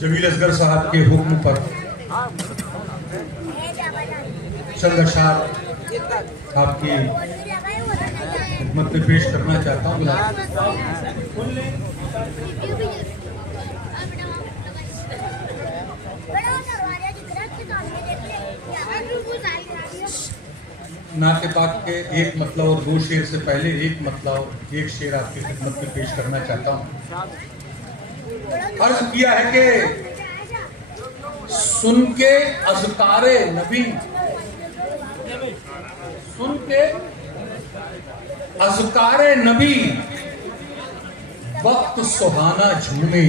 जमील असगर साहब के हुक्म पर चंद अशार आपकी खिदमत में पेश करना चाहता हूँ। नाते पाक के एक मतलब और दो शेर से पहले एक मतलब और एक शेर आपकी खिदमत में पेश करना चाहता हूँ। अर्ज किया है कि सुन के अज़कारे नबी, सुन के अज़कारे नबी वक्त सुहाना झूमे।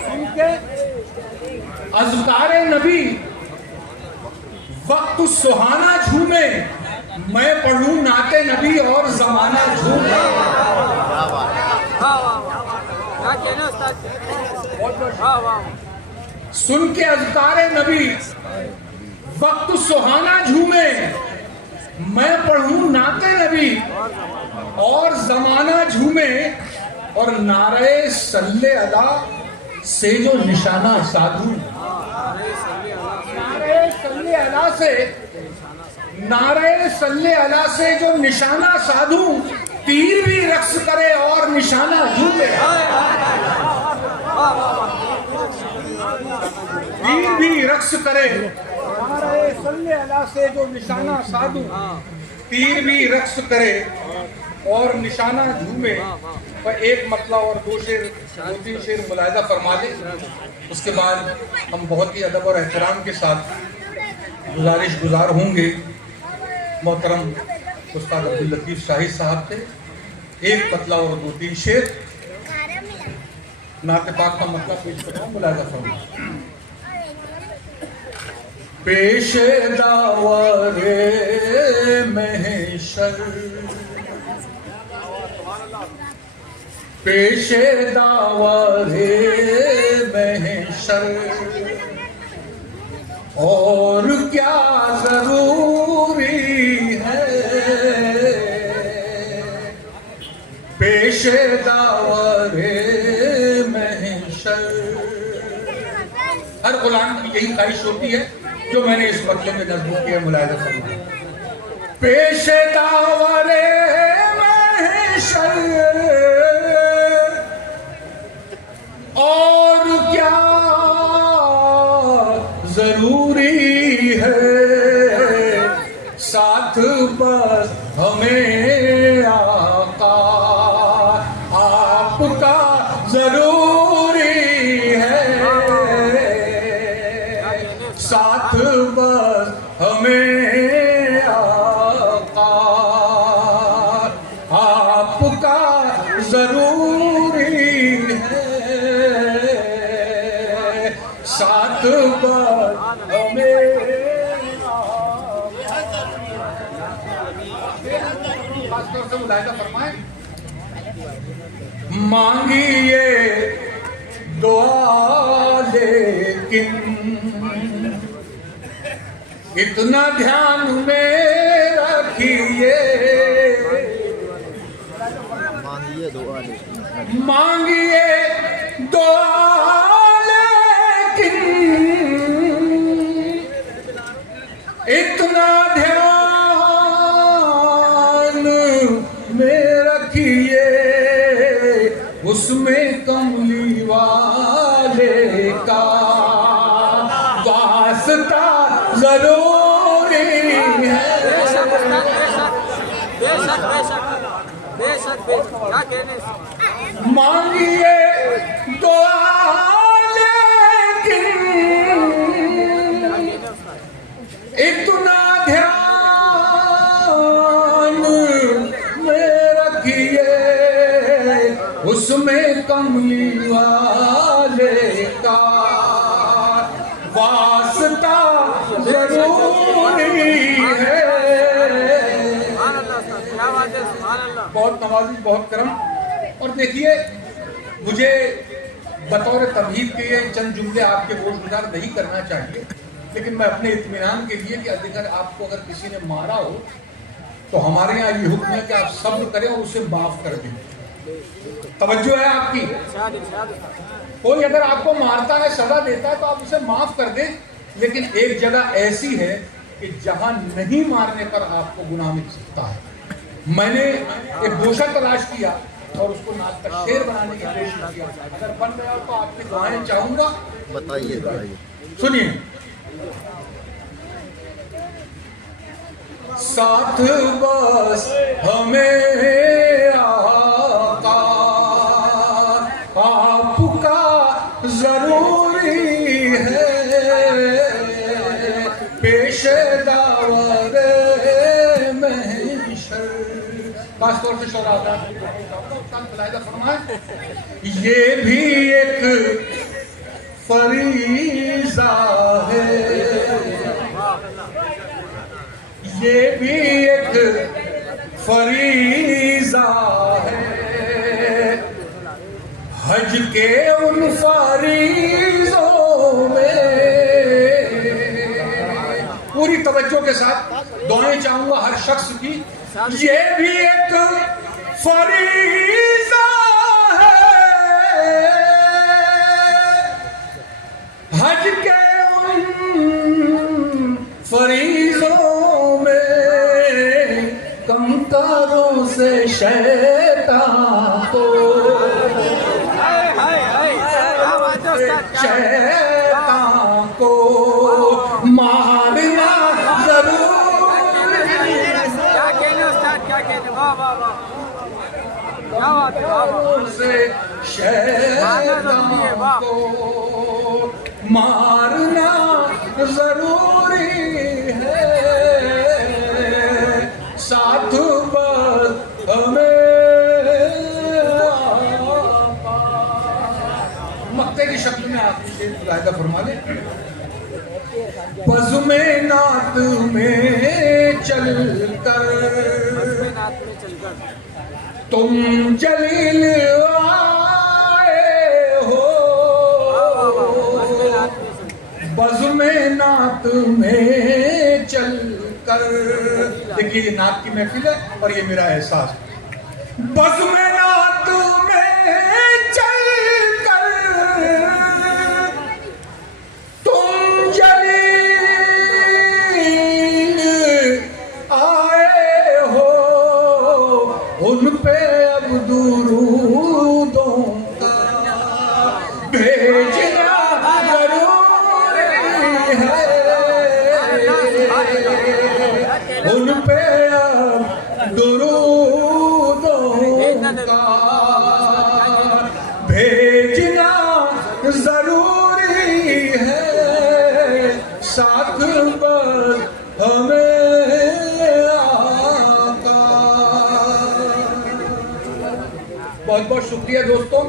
सुन के अज़कारे नबी वक्त सुहाना झूमे, मैं पढ़ूं नाते नबी और जमाना झूमे। सुन के अज़कारे नबी वक्त सुहाना झूमे, मैं पढ़ूं नाते नबी और जमाना झूमे। और नारे सल्ले अला से जो निशाना साधू, नारे सल्ले अला से, नारे सल्ले अला से जो निशाना साधू, तीर भी रक्स करे और निशाना झूमे। तीर भी रक्स करे, नारे सल्ले अला से जो निशाना साधू, तीर भी रक्स करे और निशाना झूमे। पर एक मतलब और दो तीन शेर मुलाहिजा फरमा दें, उसके बाद हम बहुत ही अदब और एहतराम के साथ गुजारिश गुजार होंगे मोहतरम उस्ताद अब्दुल लतीफ शाहिद साहब से। एक मतलब और दो तीन शेर नाते पाक का मतलब पेश कर रहा हूँ, मुलाहिजा फरमा। पेश दावरे महशर, पेशे दावरे महशर, और क्या जरूरी है, पेशे दावरे महशर। हर गुलाम की यही ख्वाहिश होती है जो मैंने इस मसले में नज़्म किया, मुलाहिजा फरमाएं। पेशे दावरे महशर, और क्या जरूरी है, साथ बस हमें आका आपका जरूरी है, साथ बस हमें आका आपका जरूरी है, साथ बस हमें। खासतौर से मुलाहिजा फरमाएं। मांगिए दुआ लेकिन इतना ध्यान में रखिए, मांगिए दुआ लेकिन, मांगिए दुआ लेकिन इतना ध्यान में रखिए, उसमें कमली वाले का वास्ता जरूरी है। मांगिए दुआ लेकिन इतना ध्यान में रखिए, उसमें कमली वाले का वास्ता जरूरी है। बहुत नवाजी, बहुत करम। और देखिए, मुझे बतौर तमहीद के ये चंद जुमले आपके गोशगुजार नहीं करना चाहिए, लेकिन मैं अपने इत्मीनान के लिए कि अगर आपको अगर किसी ने मारा हो तो हमारे यहाँ ये हुक्म है कि आप सब्र करें और उसे माफ कर दें। तवज्जो है आपकी? कोई अगर आपको मारता है, सजा देता है, तो आप उसे माफ कर दें, लेकिन एक जगह ऐसी है कि जहां नहीं मारने पर आपको गुनाह मिल सकता है। मैंने एक गोशा तलाश किया और उसको नाक का शेर बनाने की कोशिश किया। अगर बन गया तो आपकी दुआएं चाहूंगा। बताइए। सुनिए, साथ बस हमें आका आपका जरूरी है, पेश दावर महशर। खासतौर से शौहरा फरमाए, ये भी एक फरीज़ा है, ये भी एक फरीज़ा है, हज के उन फरीज़ों में। पूरी तवज्जो के साथ दुआएं चाहूंगा हर शख्स की। ये भी एक फरीज़ा है, हज के उन फरीज़ों में, कंकारों से शैतान को, शैतान को मारना जरूर से, शैतान को मारना जरूरी है, साथ बस हमें मक्ते की शक्ल में आपकी शेर मुलाहिदा फरमा ले। बज़्म नात में चल कर तुम जलील आए हो, बज़्म नात में चल कर। देखिए, ये नात की महफिल है और ये मेरा एहसास। बज़्म नात में चल कर तुम जलील आए हो, उन पे अब दुरूदों का भेजना जरूरी है, उन पे अब दुरूदों का भेजना जरूरी है, साथ बस हमें आका। बहुत बहुत शुक्रिया दोस्तों।